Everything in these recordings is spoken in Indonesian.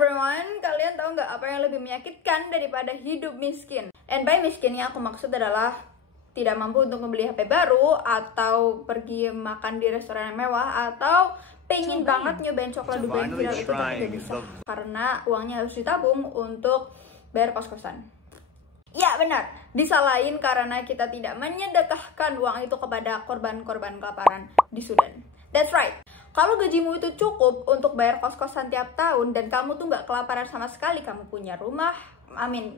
everyone, kalian tahu nggak apa yang lebih menyakitkan daripada hidup miskin? And by miskin yang aku maksud adalah tidak mampu untuk membeli HP baru, atau pergi makan di restoran yang mewah, atau pengen banget nyobain coklat Dubai yang viral itu tapi gak bisa karena uangnya harus ditabung untuk bayar kos-kosan. Ya benar, disalahin karena kita tidak menyedekahkan uang itu kepada korban-korban kelaparan di Sudan. That's right. Kalau gajimu itu cukup untuk bayar kos-kosan tiap tahun dan kamu tuh nggak kelaparan sama sekali, kamu punya rumah,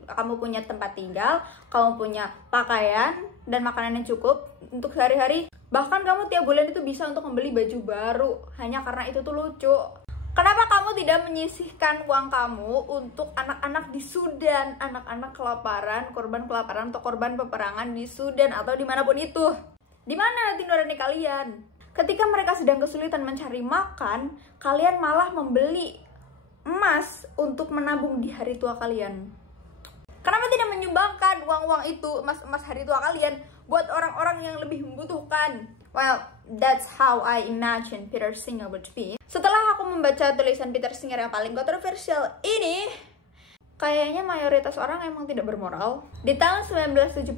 kamu punya tempat tinggal, kamu punya pakaian dan makanan yang cukup untuk sehari-hari, bahkan kamu tiap bulan itu bisa untuk membeli baju baru hanya karena itu tuh lucu. Kenapa kamu tidak menyisihkan uang kamu untuk anak-anak di Sudan, anak-anak kelaparan, korban kelaparan atau korban peperangan di Sudan atau dimanapun itu? Di mana hati nurani kalian? Ketika mereka sedang kesulitan mencari makan, kalian malah membeli emas untuk menabung di hari tua kalian. Kenapa tidak menyumbangkan uang-uang itu, emas hari tua kalian, buat orang-orang yang lebih membutuhkan? Well, that's how I imagine Peter Singer would be. Setelah aku membaca tulisan Peter Singer yang paling kontroversial ini, kayaknya mayoritas orang emang tidak bermoral. Di tahun 1972,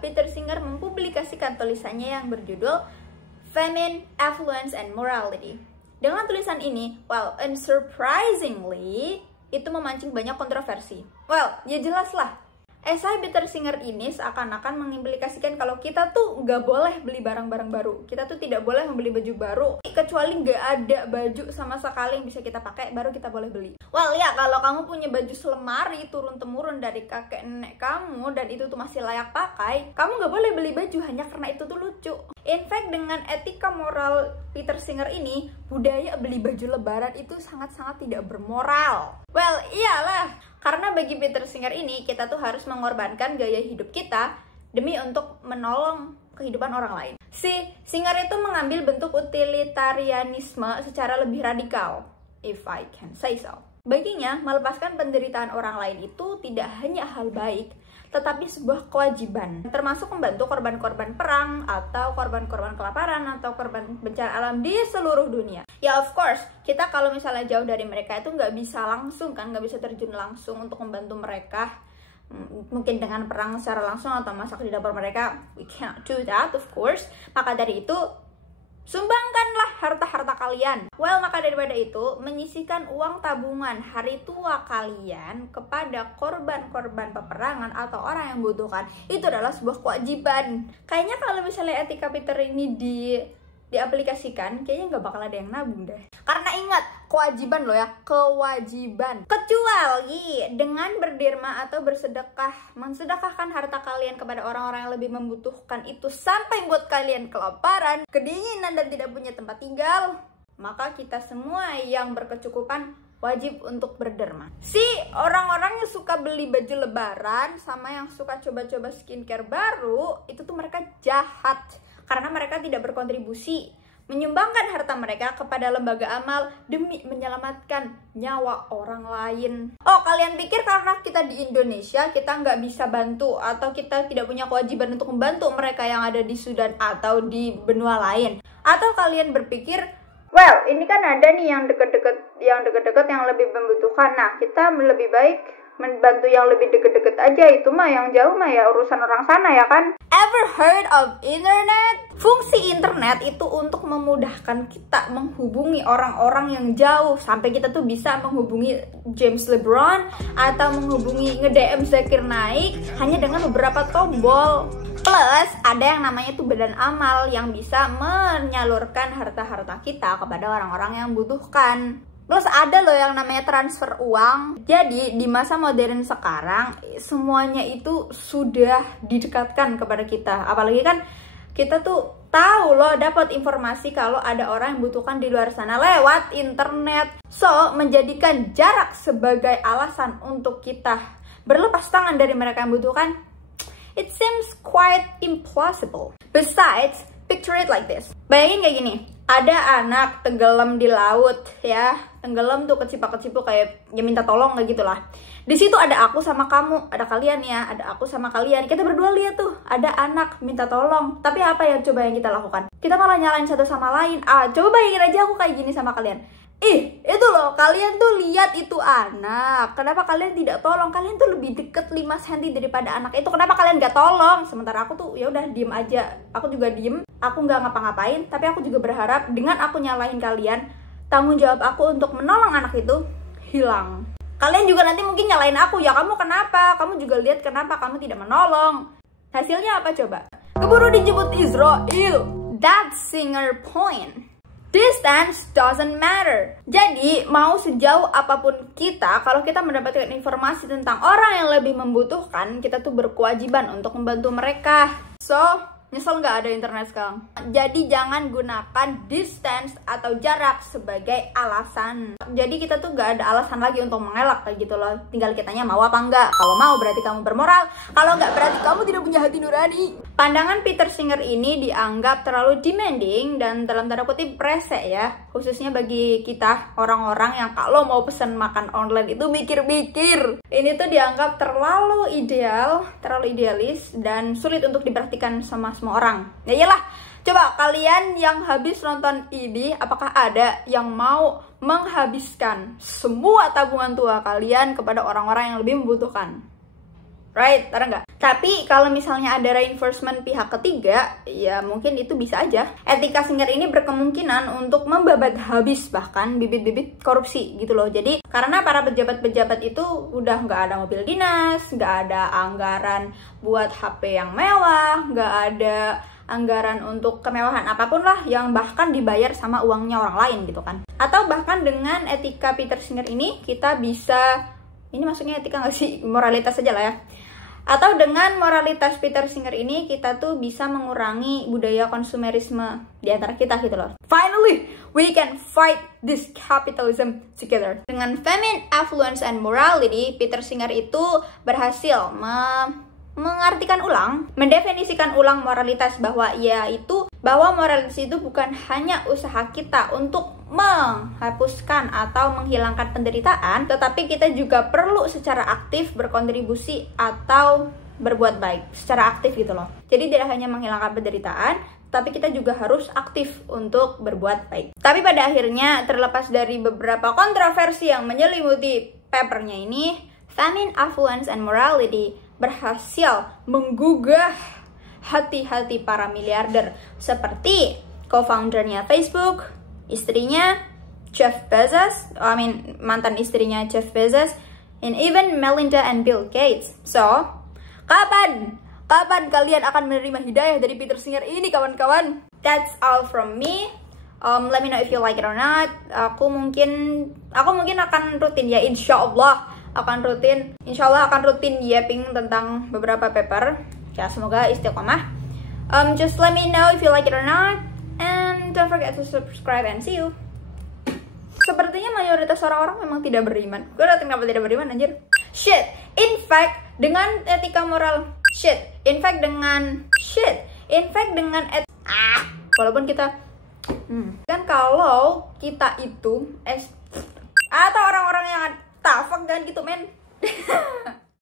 Peter Singer mempublikasikan tulisannya yang berjudul Famine, Affluence, and Morality. Dengan tulisan ini, well, unsurprisingly, itu memancing banyak kontroversi. Well, ya jelas lah. Esai Peter Singer ini seakan-akan mengimplikasikan kalau kita tuh nggak boleh beli barang-barang baru. Kita tuh tidak boleh membeli baju baru, kecuali nggak ada baju sama sekali yang bisa kita pakai, baru kita boleh beli. Well ya, kalau kamu punya baju selemari turun-temurun dari kakek nenek kamu dan itu tuh masih layak pakai, kamu nggak boleh beli baju hanya karena itu tuh lucu. In fact, dengan etika moral Peter Singer ini, budaya beli baju lebaran itu sangat-sangat tidak bermoral. Well, iyalah. Karena bagi Peter Singer ini, kita tuh harus mengorbankan gaya hidup kita demi untuk menolong kehidupan orang lain. Si Singer itu mengambil bentuk utilitarianisme secara lebih radikal, if I can say so. Baginya, melepaskan penderitaan orang lain itu tidak hanya hal baik, tetapi sebuah kewajiban, termasuk membantu korban-korban perang, atau korban-korban kelaparan, atau korban bencana alam di seluruh dunia. Ya of course, kita kalau misalnya jauh dari mereka itu nggak bisa langsung kan, nggak bisa terjun langsung untuk membantu mereka. Mungkin dengan perang secara langsung atau masak di dapur mereka, we cannot do that of course. Maka dari itu, sumbangkanlah harta-harta kalian. Well, maka daripada itu, menyisihkan uang tabungan hari tua kalian kepada korban-korban peperangan atau orang yang membutuhkan, itu adalah sebuah kewajiban. Kayaknya kalau misalnya etika Peter ini diaplikasikan, kayaknya nggak bakal ada yang nabung deh. Karena ingat, kewajiban loh ya, kewajiban. Kecuali dengan berderma atau bersedekah, mensedekahkan harta kalian kepada orang-orang yang lebih membutuhkan itu sampai buat kalian kelaparan, kedinginan, dan tidak punya tempat tinggal, maka kita semua yang berkecukupan wajib untuk berderma. Si orang-orang yang suka beli baju lebaran sama yang suka coba-coba skincare baru, itu tuh mereka jahat. Karena mereka tidak berkontribusi menyumbangkan harta mereka kepada lembaga amal demi menyelamatkan nyawa orang lain. Oh, kalian pikir karena kita di Indonesia kita nggak bisa bantu atau kita tidak punya kewajiban untuk membantu mereka yang ada di Sudan atau di benua lain? Atau kalian berpikir, well, ini kan ada nih yang deket-deket yang lebih membutuhkan. Nah, kita lebih baik membantu yang lebih deket-deket aja, itu mah yang jauh mah ya urusan orang sana ya kan. Ever heard of internet? Fungsi internet itu untuk memudahkan kita menghubungi orang-orang yang jauh, sampai kita tuh bisa menghubungi James LeBron atau menghubungi nge-DM Zakir Naik hanya dengan beberapa tombol. Plus ada yang namanya tuh badan amal yang bisa menyalurkan harta-harta kita kepada orang-orang yang membutuhkan. Plus ada loh yang namanya transfer uang. Jadi di masa modern sekarang semuanya itu sudah didekatkan kepada kita. Apalagi kan kita tuh tahu loh, dapat informasi kalau ada orang yang membutuhkan di luar sana lewat internet. So, menjadikan jarak sebagai alasan untuk kita berlepas tangan dari mereka yang membutuhkan, it seems quite impossible. Besides, picture it like this. Bayangin kayak gini, ada anak tenggelam di laut ya, tenggelam tuh kecipak-kecipuk kayak ya minta tolong kayak gitulah. Di situ ada aku sama kamu, ada kalian ya, ada aku sama kalian. Kita berdua lihat tuh, ada anak minta tolong. Tapi apa yang coba yang kita lakukan? Kita malah nyalain satu sama lain. Coba bayangin aja aku kayak gini sama kalian. Itu loh, kalian tuh lihat itu anak, kenapa kalian tidak tolong? Kalian tuh lebih deket 5 cm daripada anak itu, kenapa kalian gak tolong? Sementara aku tuh ya udah diem aja, aku juga diem, aku nggak ngapa-ngapain. Tapi aku juga berharap dengan aku nyalahin kalian, tanggung jawab aku untuk menolong anak itu hilang. Kalian juga nanti mungkin nyalain aku, ya kamu kenapa? Kamu juga lihat kenapa kamu tidak menolong. Hasilnya apa coba? Keburu dijemput Israel. That singer point. Distance doesn't matter. Jadi, mau sejauh apapun kita, kalau kita mendapatkan informasi tentang orang yang lebih membutuhkan, kita tuh berkewajiban untuk membantu mereka. So, nyesel nggak ada internet sekarang? Jadi jangan gunakan distance atau jarak sebagai alasan. Jadi kita tuh nggak ada alasan lagi untuk mengelak kayak gitu loh. Tinggal kitanya mau apa enggak. Kalau mau berarti kamu bermoral. Kalau nggak berarti kamu tidak punya hati nurani. Pandangan Peter Singer ini dianggap terlalu demanding dan dalam tanda kutip rese ya. Khususnya bagi kita orang-orang yang kalau mau pesan makan online itu mikir-mikir. Ini tuh dianggap terlalu ideal, terlalu idealis dan sulit untuk diperhatikan sama semua orang. Ya iyalah, coba kalian yang habis nonton ini, apakah ada yang mau menghabiskan semua tabungan tua kalian kepada orang-orang yang lebih membutuhkan? Right? Ada nggak? Tapi kalau misalnya ada reinforcement pihak ketiga, ya mungkin itu bisa aja. Etika Singer ini berkemungkinan untuk membabat habis bahkan bibit-bibit korupsi gitu loh. Jadi karena para pejabat-pejabat itu udah nggak ada mobil dinas, nggak ada anggaran buat HP yang mewah, nggak ada anggaran untuk kemewahan apapun lah yang bahkan dibayar sama uangnya orang lain gitu kan. Atau bahkan dengan etika Peter Singer ini kita bisa, ini maksudnya etika nggak sih? Moralitas aja lah ya. Atau dengan moralitas Peter Singer ini kita tuh bisa mengurangi budaya konsumerisme di antara kita gitu loh. Finally, we can fight this capitalism together. Dengan feminine affluence and morality, Peter Singer itu berhasil mengartikan ulang, mendefinisikan ulang moralitas bahwa moralitas itu bukan hanya usaha kita untuk menghapuskan atau menghilangkan penderitaan, tetapi kita juga perlu secara aktif berkontribusi atau berbuat baik secara aktif gitu loh. Jadi tidak hanya menghilangkan penderitaan, tapi kita juga harus aktif untuk berbuat baik. Tapi pada akhirnya, terlepas dari beberapa kontroversi yang menyelimuti papernya ini, feminine affluence and morality berhasil menggugah hati-hati para miliarder seperti co-foundernya Facebook, istrinya Jeff Bezos, mantan istrinya Jeff Bezos, and even Melinda and Bill Gates. So, kapan kalian akan menerima hidayah dari Peter Singer ini, kawan-kawan? That's all from me. Let me know if you like it or not. Aku mungkin akan rutin ya, insya Allah akan rutin yapping tentang beberapa paper. Ya, semoga istiqomah. Just let me know if you like it or not. And don't forget to subscribe and see you. Sepertinya mayoritas orang-orang memang tidak beriman. Gue udah kenapa tidak beriman anjir. In fact dengan walaupun kita kan kalau kita itu atau orang-orang yang tafak kan gitu men.